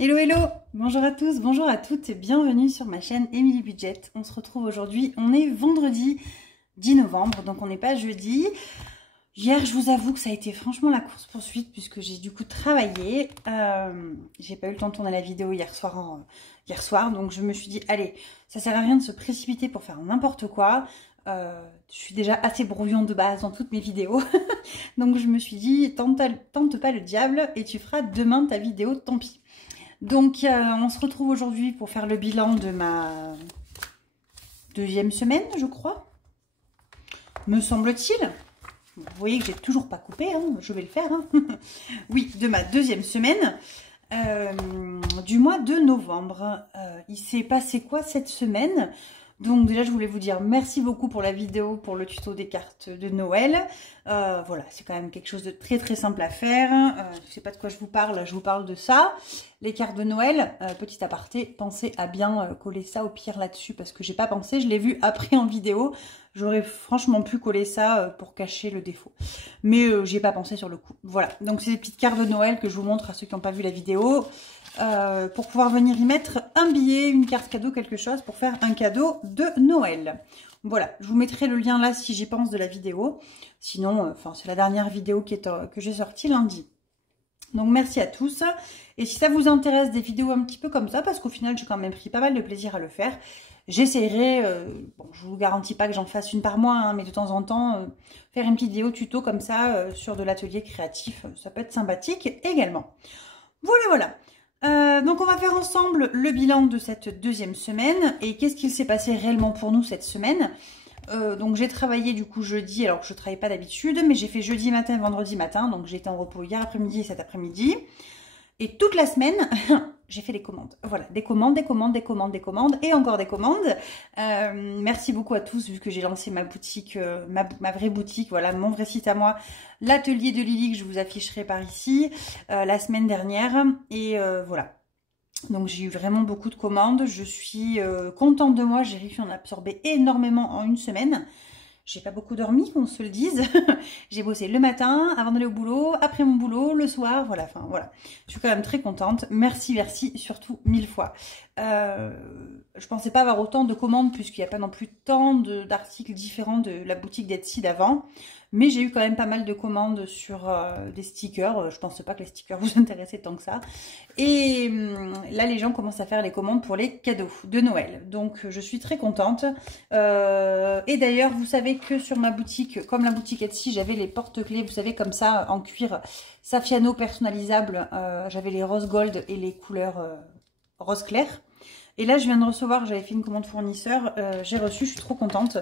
Hello hello, bonjour à tous, bonjour à toutes et bienvenue sur ma chaîne Emily Budget. On se retrouve aujourd'hui, on est vendredi 10 novembre, donc on n'est pas jeudi. Hier, je vous avoue que ça a été franchement la course-poursuite puisque j'ai du coup travaillé. J'ai pas eu le temps de tourner la vidéo hier soir, donc je me suis dit, allez, ça sert à rien de se précipiter pour faire n'importe quoi. Je suis déjà assez brouillon de base dans toutes mes vidéos. Donc je me suis dit, tente pas le diable et tu feras demain ta vidéo, tant pis. Donc on se retrouve aujourd'hui pour faire le bilan de ma deuxième semaine, je crois. Me semble-t-il. Vous voyez que j'ai toujours pas coupé, hein, je vais le faire. Hein. Oui, de ma deuxième semaine du mois de novembre. Il s'est passé quoi cette semaine? Donc déjà, je voulais vous dire merci beaucoup pour la vidéo, pour le tuto des cartes de Noël. Voilà, c'est quand même quelque chose de très très simple à faire. Je sais pas de quoi je vous parle de ça. Les cartes de Noël, petit aparté, pensez à bien coller ça au pire là-dessus parce que j'ai pas pensé, je l'ai vu après en vidéo. J'aurais franchement pu coller ça pour cacher le défaut. Mais j'y ai pas pensé sur le coup. Voilà, donc c'est des petites cartes de Noël que je vous montre à ceux qui n'ont pas vu la vidéo. Pour pouvoir venir y mettre un billet, une carte cadeau, quelque chose pour faire un cadeau de Noël. Voilà, je vous mettrai le lien là si j'y pense de la vidéo. Sinon, c'est la dernière vidéo que j'ai sortie lundi. Donc merci à tous. Et si ça vous intéresse des vidéos un petit peu comme ça, parce qu'au final j'ai quand même pris pas mal de plaisir à le faire, j'essaierai, bon je vous garantis pas que j'en fasse une par mois, hein, mais de temps en temps, faire une petite vidéo tuto comme ça sur de l'atelier créatif, ça peut être sympathique également. Voilà. Donc on va faire ensemble le bilan de cette deuxième semaine et qu'est-ce qu'il s'est passé réellement pour nous cette semaine. Donc j'ai travaillé du coup jeudi, alors que je ne travaille pas d'habitude, mais j'ai fait jeudi matin, vendredi matin, donc j'étais en repos hier après-midi et cet après-midi. Et toute la semaine, j'ai fait les commandes. Voilà, des commandes et encore des commandes. Merci beaucoup à tous, vu que j'ai lancé ma boutique, ma vraie boutique, voilà, mon vrai site à moi, l'atelier de Lily, que je vous afficherai par ici, la semaine dernière. Et voilà. Donc j'ai eu vraiment beaucoup de commandes. Je suis contente de moi, j'ai réussi à en absorber énormément en une semaine. J'ai pas beaucoup dormi, qu'on se le dise. J'ai bossé le matin, avant d'aller au boulot, après mon boulot, le soir, voilà, enfin voilà. Je suis quand même très contente. Merci, surtout 1000 fois. Je pensais pas avoir autant de commandes puisqu'il n'y a pas non plus tant d'articles différents de la boutique d'Etsy d'avant. Mais j'ai eu quand même pas mal de commandes sur des stickers. Je pense pas que les stickers vous intéressaient tant que ça. Et là, les gens commencent à faire les commandes pour les cadeaux de Noël. Donc, je suis très contente. Et d'ailleurs, vous savez que sur ma boutique, comme la boutique Etsy, j'avais les porte-clés, vous savez, comme ça, en cuir Saffiano personnalisable. J'avais les rose gold et les couleurs rose clair. Et là, je viens de recevoir, j'avais fait une commande fournisseur. J'ai reçu, je suis trop contente.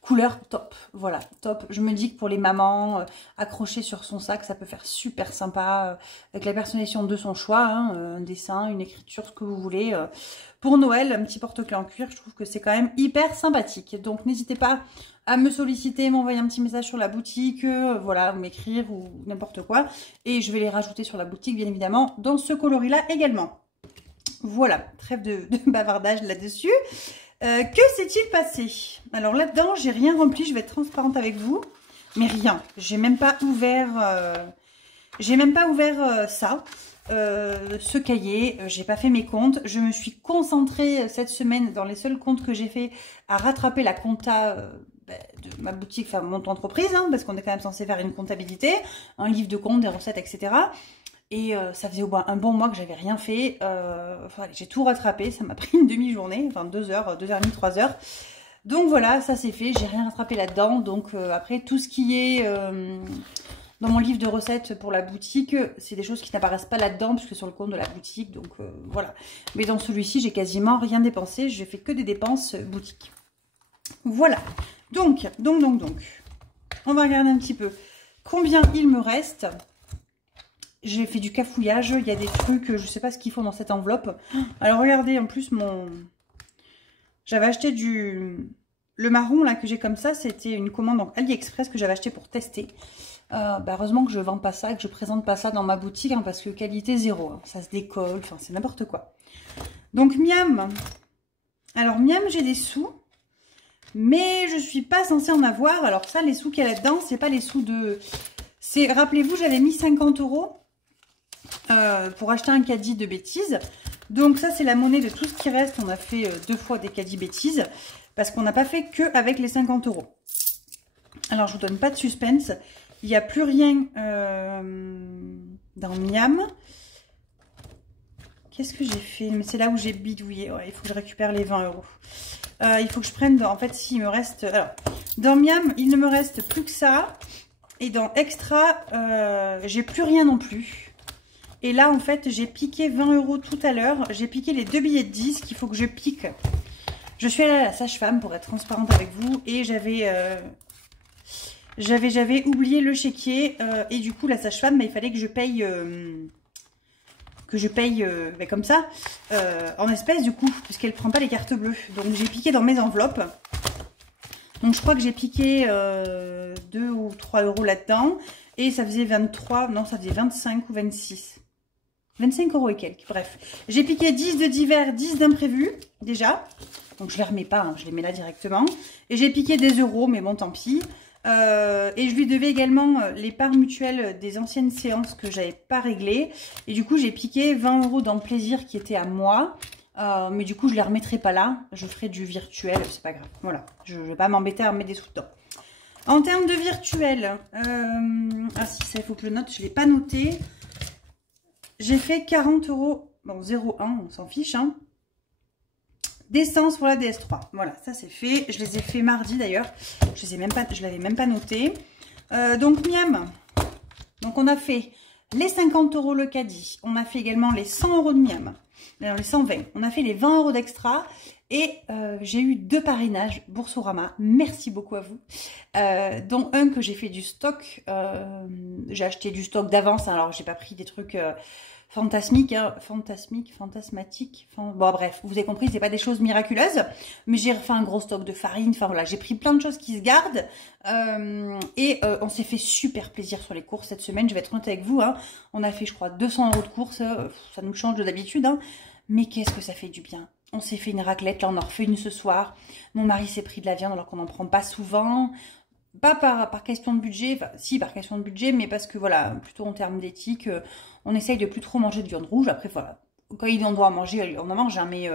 Couleur top, voilà, top. Je me dis que pour les mamans, accrocher sur son sac, ça peut faire super sympa, avec la personnalisation de son choix, hein, un dessin, une écriture, ce que vous voulez. Pour Noël, un petit porte-clés en cuir, je trouve que c'est quand même hyper sympathique. Donc n'hésitez pas à me solliciter, m'envoyer un petit message sur la boutique, voilà, m'écrire ou n'importe quoi. Et je vais les rajouter sur la boutique, bien évidemment, dans ce coloris-là également. Voilà, trêve de bavardage là-dessus. Que s'est-il passé? Alors là-dedans, j'ai rien rempli, je vais être transparente avec vous. Mais rien, j'ai même pas ouvert, ça, ce cahier. J'ai pas fait mes comptes. Je me suis concentrée cette semaine dans les seuls comptes que j'ai fait à rattraper la compta de ma boutique, enfin mon entreprise, hein, parce qu'on est quand même censé faire une comptabilité, un livre de comptes, des recettes, etc. Et ça faisait un bon mois que j'avais rien fait. Enfin, j'ai tout rattrapé. Ça m'a pris une demi-journée, enfin 2 heures, 2h30, 3 heures. Donc voilà, ça c'est fait. J'ai rien rattrapé là-dedans. Donc après, tout ce qui est dans mon livre de recettes pour la boutique, c'est des choses qui n'apparaissent pas là-dedans, puisque sur le compte de la boutique. Donc voilà. Mais dans celui-ci, j'ai quasiment rien dépensé. J'ai fait que des dépenses boutique. Voilà. Donc. On va regarder un petit peu combien il me reste. J'ai fait du cafouillage, il y a des trucs, je sais pas ce qu'ils font dans cette enveloppe. Alors regardez, en plus j'avais acheté le marron là que j'ai comme ça, c'était une commande en AliExpress que j'avais acheté pour tester. Heureusement que je vends pas ça, que je présente pas ça dans ma boutique, hein, parce que qualité zéro, hein, ça se décolle, enfin c'est n'importe quoi. Donc miam. Alors miam, j'ai des sous, mais je suis pas censée en avoir. Alors ça, les sous qu'il y a là-dedans, c'est pas les sous de... Rappelez-vous, j'avais mis 50 € pour acheter un caddie de bêtises. Donc ça, c'est la monnaie de tout ce qui reste. On a fait 2 fois des caddies bêtises parce qu'on n'a pas fait que avec les 50 €. Alors, je vous donne pas de suspense. Il n'y a plus rien dans Miam. Qu'est-ce que j'ai fait? Mais c'est là où j'ai bidouillé. Ouais, il faut que je récupère les 20 €. Il faut que je prenne... En fait, s'il me reste... Alors, dans Miam, il ne me reste plus que ça. Et dans Extra, j'ai plus rien non plus. Et là, en fait, j'ai piqué 20 € tout à l'heure. J'ai piqué les 2 billets de 10 qu'il faut que je pique. Je suis allée à la sage-femme pour être transparente avec vous. Et j'avais oublié le chéquier. Et du coup, la sage-femme, il fallait que je paye... comme ça, en espèces du coup, puisqu'elle ne prend pas les cartes bleues. Donc j'ai piqué dans mes enveloppes. Donc je crois que j'ai piqué 2 ou 3 € là-dedans. Et ça faisait 23, non ça faisait 25 ou 26. 25 € et quelques, bref. J'ai piqué 10 de divers, 10 d'imprévus, déjà. Donc je les remets pas, hein, je les mets là directement. Et j'ai piqué des euros, mais bon tant pis. Et je lui devais également les parts mutuelles des anciennes séances que j'avais pas réglées. Et du coup, j'ai piqué 20 € dans le plaisir qui était à moi. Mais du coup, je les remettrai pas là. Je ferai du virtuel, c'est pas grave. Voilà, je vais pas m'embêter à remettre des sous dedans. En termes de virtuel, ah si, ça il faut que je le note, je l'ai pas noté. J'ai fait 40 €, bon 0,1, on s'en fiche, hein. D'essence pour la DS3. Voilà, ça c'est fait. Je les ai fait mardi d'ailleurs. Je l'avais même pas noté. Donc Miam. Donc on a fait les 50 € le caddie. On a fait également les 100 € de Miam. Alors les 120. On a fait les 20 € d'extra. Et j'ai eu 2 parrainages Boursorama. Merci beaucoup à vous. Dont un que j'ai fait du stock. J'ai acheté du stock d'avance. Alors j'ai pas pris des trucs... fantasmique, hein, fantasmatique. Bon, bref, vous avez compris, c'est pas des choses miraculeuses. Mais j'ai refait un gros stock de farine. Enfin, voilà, j'ai pris plein de choses qui se gardent. On s'est fait super plaisir sur les courses cette semaine. Je vais être honnête avec vous. Hein. On a fait, je crois, 200 € de courses. Ça nous change de d'habitude. Hein. Mais qu'est-ce que ça fait du bien. On s'est fait une raclette. Là, on en refait une ce soir. Mon mari s'est pris de la viande alors qu'on n'en prend pas souvent. Pas par question de budget, enfin si par question de budget, mais parce que voilà, plutôt en termes d'éthique, on essaye de plus trop manger de viande rouge. Après voilà, quand il en doit en manger, on en mange, hein, mais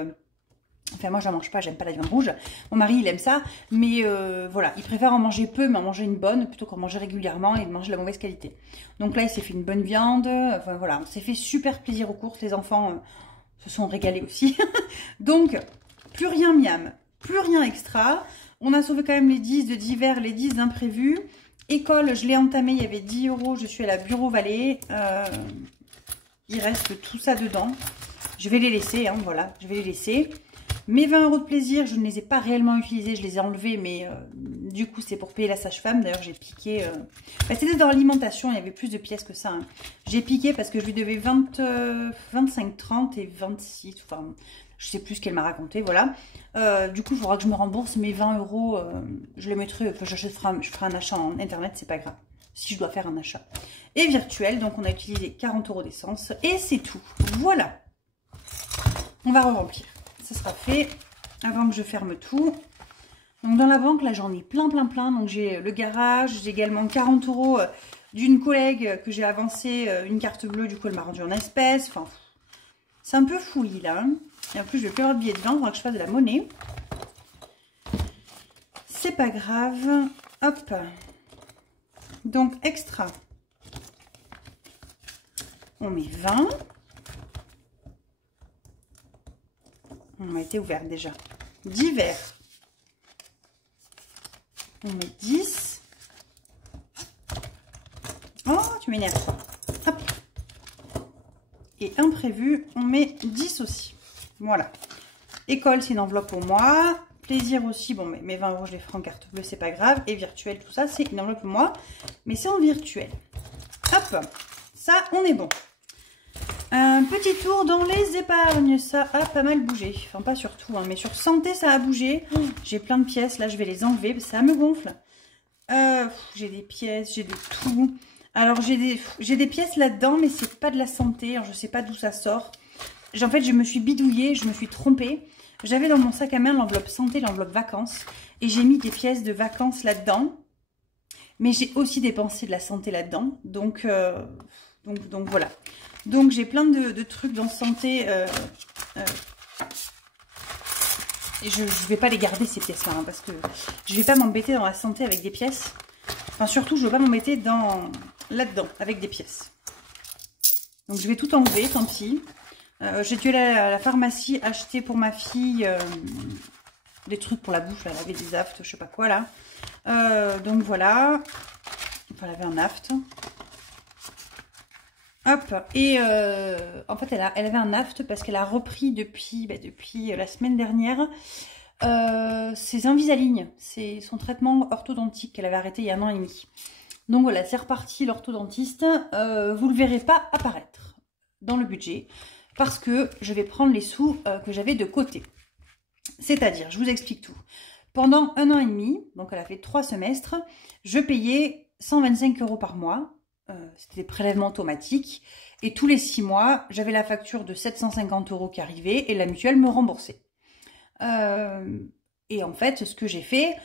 enfin moi j'en mange pas, j'aime pas la viande rouge. Mon mari il aime ça, mais voilà, il préfère en manger peu, mais en manger une bonne plutôt qu'en manger régulièrement et de manger de la mauvaise qualité. Donc là il s'est fait une bonne viande, enfin voilà, on s'est fait super plaisir aux courses, les enfants se sont régalés aussi. Donc plus rien Miam, plus rien extra. On a sauvé quand même les 10 de divers, les 10 d'imprévus. École, je l'ai entamé, il y avait 10 €. Je suis à la Bureau Vallée. Il reste tout ça dedans. Je vais les laisser, hein, voilà, je vais les laisser. Mes 20 € de plaisir, je ne les ai pas réellement utilisés, je les ai enlevés, mais du coup, c'est pour payer la sage-femme. D'ailleurs, j'ai piqué... c'était dans l'alimentation, il y avait plus de pièces que ça. Hein. J'ai piqué parce que je lui devais 25, 30 et 26, enfin... Je sais plus ce qu'elle m'a raconté, voilà. Du coup, il faudra que je me rembourse mes 20 €. Je les mettrai, enfin, je ferai un achat en internet, c'est pas grave. Si je dois faire un achat. Et virtuel, donc on a utilisé 40 € d'essence. Et c'est tout. Voilà. On va re-remplir. Ça sera fait avant que je ferme tout. Donc dans la banque, là, j'en ai plein. Donc j'ai le garage, j'ai également 40 € d'une collègue que j'ai avancé une carte bleue. Du coup, elle m'a rendu en espèces. Enfin, c'est un peu fouillis, là. Et en plus, je vais plus avoir de billets de vente, il faudra que je fasse de la monnaie. C'est pas grave. Hop. Donc, extra. On met 20. On a été ouvert déjà. Divers. On met 10. Oh, tu m'énerves. Hop. Et imprévu, on met 10 aussi. Voilà. École, c'est une enveloppe pour moi. Plaisir aussi. Bon, mais mes 20 €, je les ferai en carte bleue, c'est pas grave. Et virtuel, tout ça, c'est une enveloppe pour moi. Mais c'est en virtuel. Hop. Ça, on est bon. Un petit tour dans les épargnes. Ça a pas mal bougé. Enfin, pas sur tout, hein, mais sur santé, ça a bougé. J'ai plein de pièces. Là, je vais les enlever parce que ça me gonfle. J'ai des pièces, j'ai de tout. Alors, j'ai des pièces là-dedans, mais c'est pas de la santé. Alors, je sais pas d'où ça sort. En fait, je me suis bidouillée, je me suis trompée. J'avais dans mon sac à main l'enveloppe santé, l'enveloppe vacances. Et j'ai mis des pièces de vacances là-dedans. Mais j'ai aussi dépensé de la santé là-dedans. Donc voilà. Donc j'ai plein de trucs dans santé. Et je ne vais pas les garder ces pièces-là, hein, parce que je ne vais pas m'embêter dans la santé avec des pièces. Enfin surtout, je ne veux pas m'embêter là-dedans avec des pièces. Donc je vais tout enlever, tant pis. J'ai dû aller à la pharmacie acheter pour ma fille des trucs pour la bouche. Elle avait des aftes, je sais pas quoi là. Donc voilà. Enfin, elle avait un aft. Hop. Et en fait, elle avait un aft parce qu'elle a repris depuis la semaine dernière ses Invisalign. C'est son traitement orthodontique qu'elle avait arrêté il y a 1 an et demi. Donc voilà, c'est reparti l'orthodontiste. Vous ne le verrez pas apparaître dans le budget parce que je vais prendre les sous que j'avais de côté. C'est-à-dire, je vous explique tout. Pendant 1 an et demi, donc elle a fait 3 semestres, je payais 125 € par mois. C'était des prélèvements automatiques. Et tous les 6 mois, j'avais la facture de 750 € qui arrivait et la mutuelle me remboursait. Et en fait, ce que j'ai fait,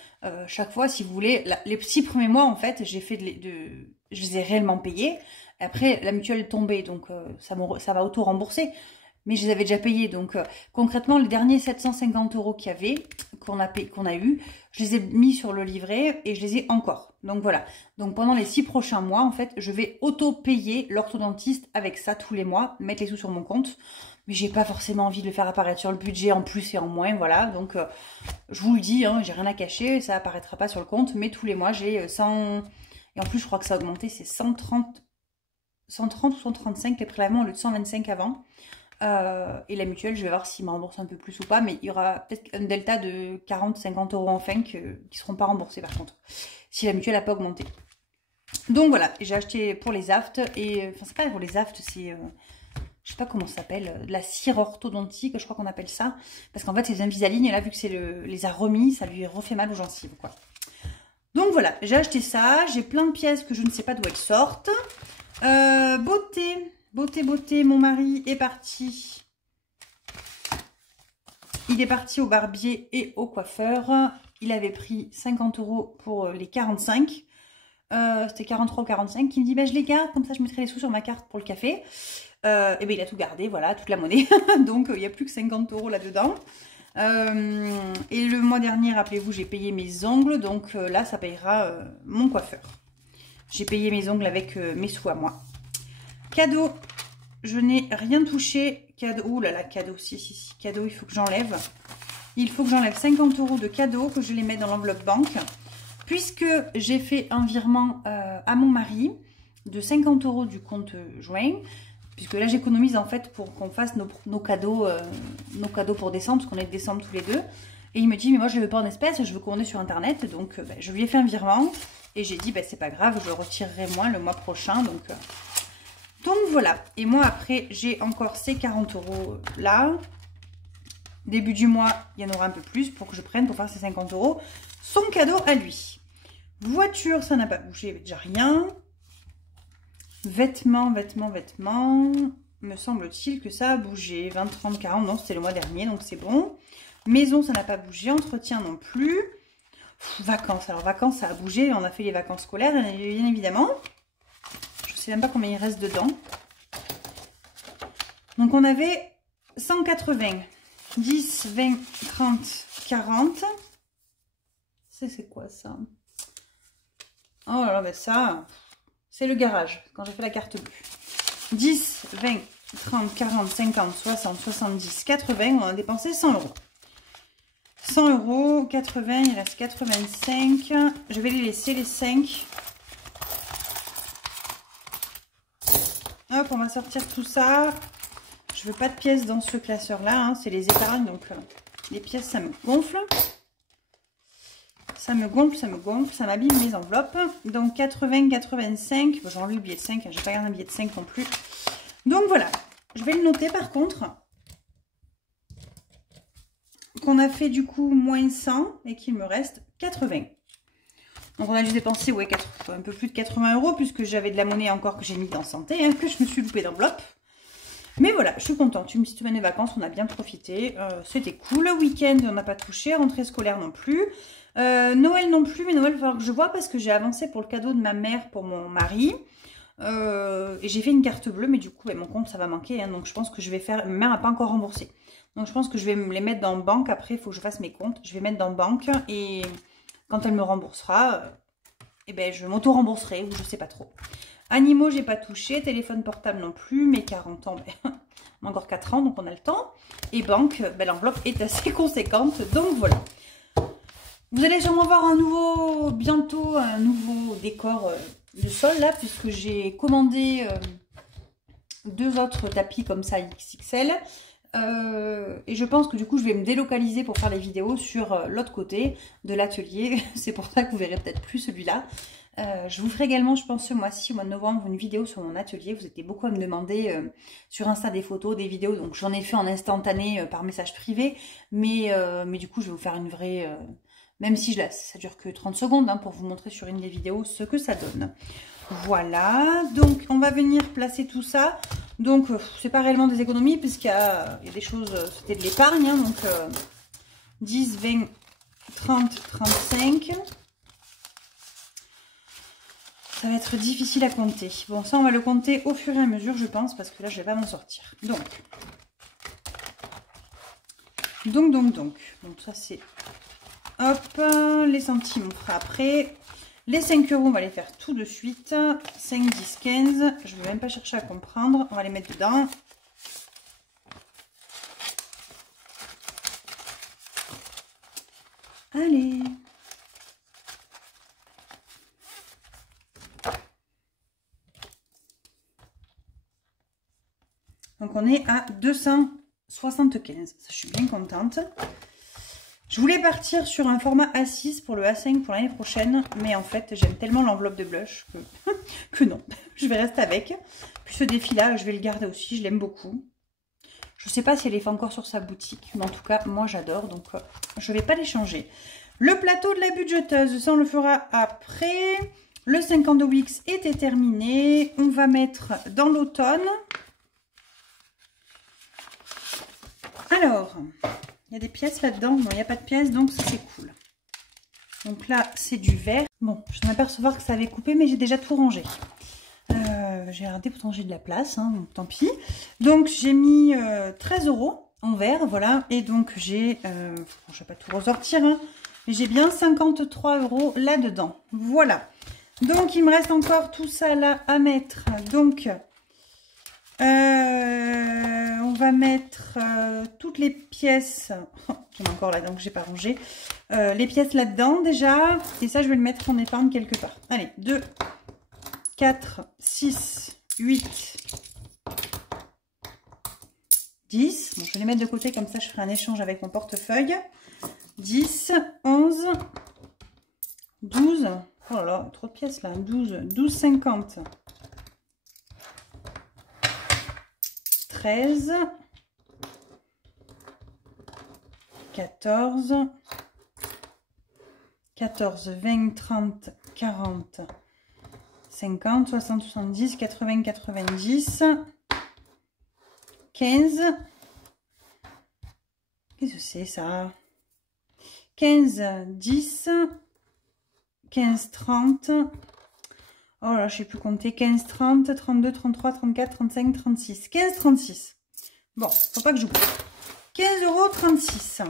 chaque fois, si vous voulez, les 6 premiers mois, en fait, j'ai fait je les ai réellement payés. Après, la mutuelle est tombée, donc ça va auto-rembourser. Mais je les avais déjà payés. Donc, concrètement, les derniers 750 € qu'il y avait, qu'on a eu, je les ai mis sur le livret et je les ai encore. Donc, voilà. Donc, pendant les 6 prochains mois, en fait, je vais auto-payer l'orthodontiste avec ça tous les mois, mettre les sous sur mon compte. Mais j'ai pas forcément envie de le faire apparaître sur le budget en plus et en moins, voilà. Donc, je vous le dis, hein, j'ai rien à cacher, ça apparaîtra pas sur le compte. Mais tous les mois, j'ai 100... Et en plus, je crois que ça a augmenté, c'est 130 ou 135 les prélèvements au lieu de 125 avant. Et la mutuelle, je vais voir s'il me rembourse un peu plus ou pas, mais il y aura peut-être un delta de 40-50 € enfin qui ne seront pas remboursés par contre, si la mutuelle n'a pas augmenté. Donc voilà, j'ai acheté pour les aftes, et enfin c'est pas pour les aftes, c'est, je sais pas comment ça s'appelle, de la cire orthodontique, je crois qu'on appelle ça, parce qu'en fait c'est des Invisalign, et là vu que c'est les a remis, ça lui refait mal aux gencives, quoi. Donc voilà, j'ai acheté ça, j'ai plein de pièces que je ne sais pas d'où elles sortent. Beauté, mon mari est parti. Il est parti au barbier et au coiffeur. Il avait pris 50 € pour les 45. C'était 43 ou 45. Il me dit, bah, je les garde, comme ça je mettrai les sous sur ma carte pour le café. Et ben il a tout gardé, voilà, toute la monnaie. Donc il n'y a plus que 50 € là-dedans. Et le mois dernier, rappelez-vous, j'ai payé mes ongles. Donc là, ça payera mon coiffeur. J'ai payé mes ongles avec mes sous à moi. Cadeau, je n'ai rien touché. Cadeau, ouh là là, cadeau, si, cadeau, il faut que j'enlève. Il faut que j'enlève 50 € de cadeaux, que je les mette dans l'enveloppe banque. Puisque j'ai fait un virement à mon mari de 50 € du compte joint. Puisque là, j'économise en fait pour qu'on fasse nos cadeaux pour décembre, parce qu'on est de décembre tous les deux. Et il me dit, mais moi je ne le veux pas en espèces, je veux commander sur internet. Donc je lui ai fait un virement. Et j'ai dit, c'est pas grave, je le retirerai moins le mois prochain. Donc voilà. Et moi après, j'ai encore ces 40 € là. Début du mois, il y en aura un peu plus pour que je prenne pour faire ces 50 €. Son cadeau à lui. Voiture, ça n'a pas bougé, il n'y avait déjà rien. Vêtements. Me semble-t-il que ça a bougé. 20, 30, 40, non, c'était le mois dernier, donc c'est bon. Maison, ça n'a pas bougé. Entretien non plus. Vacances, alors vacances, ça a bougé. On a fait les vacances scolaires, bien évidemment. Je ne sais même pas combien il reste dedans. Donc on avait 180. 10, 20, 30, 40. C'est quoi ça? Oh là là, ça, c'est le garage, quand j'ai fait la carte bleue. 10, 20, 30, 40, 50, 60, 70, 80, on a dépensé 100 €. 100 €, 80, il reste 85. Je vais les laisser, les 5. Hop, on va sortir tout ça. Je veux pas de pièces dans ce classeur-là, hein, c'est les épargnes, donc les pièces, ça me gonfle. Ça me gonfle, ça m'abîme mes enveloppes. Donc 80, 85, bon, j'ai enlevé le billet de 5, j'ai pas gardé un billet de 5 non plus. Donc voilà, je vais le noter par contre. Qu'on a fait du coup moins 100 et qu'il me reste 80. Donc on a dû dépenser un peu plus de 80 € puisque j'avais de la monnaie encore que j'ai mis dans santé, hein, que je me suis loupée d'enveloppe. Mais voilà, je suis contente. Une petite semaine de vacances, on a bien profité. C'était cool. Le week-end, on n'a pas touché. Rentrée scolaire non plus. Noël non plus. Mais Noël, il va falloir que je vois parce que j'ai avancé pour le cadeau de ma mère pour mon mari. Et j'ai fait une carte bleue, mais du coup, mon compte, ça va manquer. Hein, donc, je pense que je vais faire... Ma mère n'a pas encore remboursé. Donc, je pense que je vais me les mettre dans banque. Après, il faut que je fasse mes comptes. Je vais mettre dans banque. Et quand elle me remboursera, eh ben, je m'auto-rembourserai ou je sais pas trop. Animaux, j'ai pas touché. Téléphone portable non plus. Mes 40 ans, ben, on a encore 4 ans, donc on a le temps. Et banque, ben, l'enveloppe est assez conséquente. Donc, voilà. Vous allez sûrement voir bientôt un nouveau décor de sol là, puisque j'ai commandé 2 autres tapis comme ça XXL. Et je pense que du coup je vais me délocaliser pour faire les vidéos sur l'autre côté de l'atelier. C'est pour ça que vous verrez peut-être plus celui-là. Je vous ferai également, je pense ce mois-ci, au mois de novembre, une vidéo sur mon atelier. Vous étiez beaucoup à me demander sur Insta des photos, des vidéos. Donc j'en ai fait en instantané par message privé. Mais du coup je vais vous faire une vraie... même si ça dure que 30 secondes hein, pour vous montrer sur une des vidéos ce que ça donne. Voilà, donc on va venir placer tout ça. Donc c'est pas réellement des économies puisqu'il y a des choses, c'était de l'épargne. Hein, donc 10, 20, 30, 35. Ça va être difficile à compter. Bon, ça on va le compter au fur et à mesure je pense parce que là je vais pas m'en sortir. Donc ça c'est... Hop, les centimes, on fera après. Les 5 euros, on va les faire tout de suite. 5, 10, 15. Je ne vais même pas chercher à comprendre. On va les mettre dedans. Allez. Donc, on est à 275. Ça, je suis bien contente. Je voulais partir sur un format A6 pour le A5 pour l'année prochaine, mais en fait, j'aime tellement l'enveloppe de blush que non, je vais rester avec. Puis ce défi-là, je vais le garder aussi, je l'aime beaucoup. Je ne sais pas si elle est encore sur sa boutique, mais en tout cas, moi j'adore, donc je ne vais pas les changer. Le plateau de la budgeteuse, ça on le fera après. Le 52 Wix était terminé. On va mettre dans l'automne. Alors... il y a des pièces là-dedans. Non, il n'y a pas de pièces, donc ça c'est cool. Donc là, c'est du vert. Bon, je viens d'apercevoir que ça avait coupé, mais j'ai déjà tout rangé. J'ai regardé, pourtant j'ai de la place, hein, donc tant pis. Donc j'ai mis 13 euros en vert, voilà. Et donc j'ai, je vais pas tout ressortir, hein, mais j'ai bien 53 euros là-dedans. Voilà. Donc il me reste encore tout ça là à mettre. Donc... on va mettre toutes les pièces. J'en ai encore là, donc j'ai pas rangé. Les pièces là-dedans déjà. Et ça, je vais le mettre en épargne quelque part. Allez, 2, 4, 6, 8, 10. Bon, je vais les mettre de côté, comme ça je ferai un échange avec mon portefeuille. 10, 11, 12. Oh là là, trop de pièces là. 12, 12, 50. 13, 14, 14, 20, 30, 40, 50, 60, 70, 80, 90, 15. Qu'est-ce que c'est ça? 15, 10, 15, 30. Oh là, je ne sais plus compter. 15, 30, 32, 33, 34, 35, 36. 15, 36. Bon, faut pas que j'oublie. 15,36 €.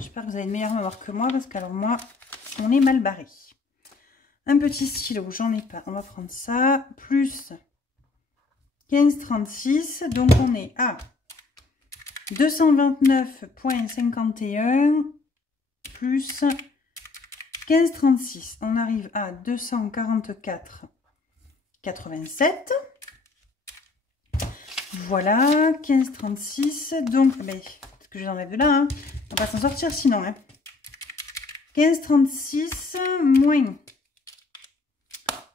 J'espère que vous avez une meilleure mémoire que moi, parce qu'alors moi, on est mal barré. Un petit stylo, j'en ai pas. On va prendre ça. Plus 15,36. Donc on est à 229,51 plus 15,36. On arrive à 244,87. Voilà, 15,36. Donc, ce que j'enlève de là, hein, on va s'en sortir sinon. Hein. 15,36 moins,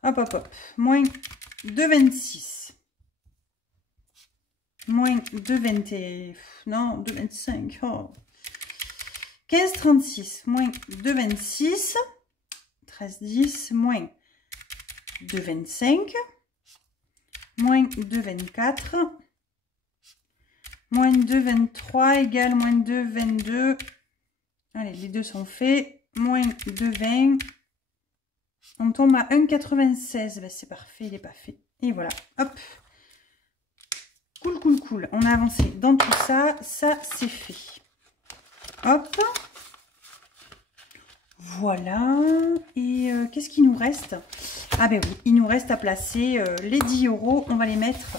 hop, hop, hop, moins 2,26. Moins 2,20, non, 2,25. Oh. 15,36 moins 2,26, 13,10 moins 2,25, moins 2,24, moins 2,23 égale moins 2,22. Allez, les deux sont faits. Moins 2,20, On tombe à 1,96. Ben, c'est parfait, il est pas fait. Et voilà, hop. Cool, cool, cool. On a avancé dans tout ça. Ça, c'est fait. Hop. Voilà. Et qu'est-ce qu'il nous reste? Ah ben oui, il nous reste à placer les 10 €. On va les mettre...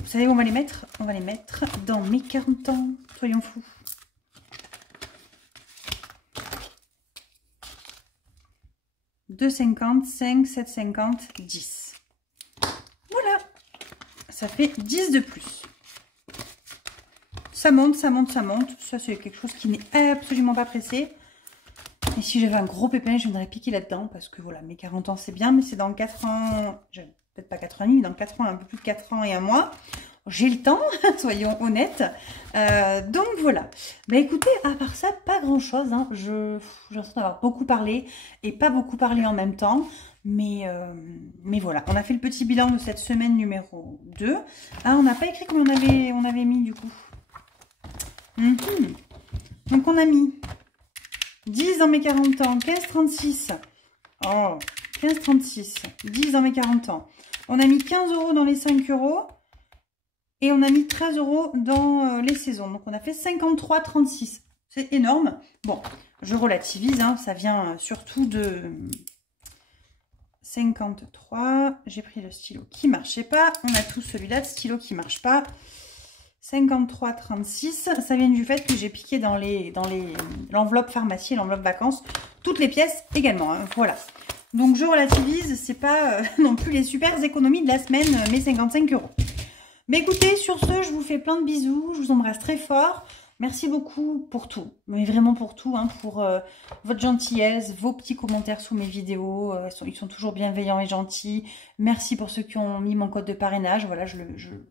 Vous savez où on va les mettre? On va les mettre dans mes 40 ans. Soyons fous. « 2,50, 5, 7,50, 10. » Voilà. Ça fait 10 de plus. Ça monte, ça monte, ça monte. Ça, c'est quelque chose qui n'est absolument pas pressé. Et si j'avais un gros pépin, je viendrais piquer là-dedans. Parce que voilà, mes 40 ans, c'est bien. Mais c'est dans 4 ans... Peut-être pas 4 ans et demi, dans 4 ans, un peu plus de 4 ans et un mois. J'ai le temps, soyons honnêtes. Donc voilà. Bah écoutez, à part ça, pas grand-chose. Hein. J'ai l'impression d'avoir beaucoup parlé et pas beaucoup parlé en même temps. Mais voilà, on a fait le petit bilan de cette semaine numéro 2. Ah, on n'a pas écrit combien on avait mis du coup. Donc on a mis 10 dans mes 40 ans, 15,36. Oh, 15,36. 10 dans mes 40 ans. On a mis 15 € dans les 5 €. Et on a mis 13 € dans les saisons. Donc, on a fait 53,36. C'est énorme. Bon, je relativise. Hein, ça vient surtout de 53. J'ai pris le stylo qui ne marchait pas. On a tous celui-là, le stylo qui ne marche pas. 53,36. Ça vient du fait que j'ai piqué dans l'enveloppe pharmacie et l'enveloppe vacances. Toutes les pièces également. Hein, voilà. Donc, je relativise. C'est pas non plus les super économies de la semaine, mes 55 €. Mais écoutez, sur ce, je vous fais plein de bisous. Je vous embrasse très fort. Merci beaucoup pour tout. Mais vraiment pour tout. Hein, pour votre gentillesse, vos petits commentaires sous mes vidéos. Ils sont toujours bienveillants et gentils. Merci pour ceux qui ont mis mon code de parrainage. Voilà, je le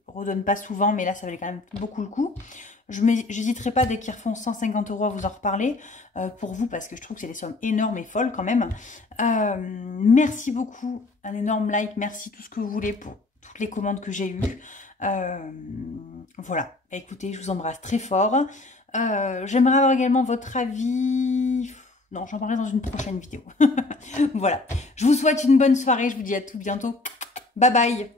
redonne pas souvent. Mais là, ça valait quand même beaucoup le coup. Je n'hésiterai pas dès qu'ils refont 150 € à vous en reparler. Pour vous, parce que je trouve que c'est des sommes énormes et folles quand même. Merci beaucoup. Un énorme like. Merci tout ce que vous voulez pour toutes les commandes que j'ai eues. Voilà, écoutez, je vous embrasse très fort. J'aimerais avoir également votre avis. Non, j'en parlerai dans une prochaine vidéo. Voilà, je vous souhaite une bonne soirée. Je vous dis à tout bientôt. Bye bye.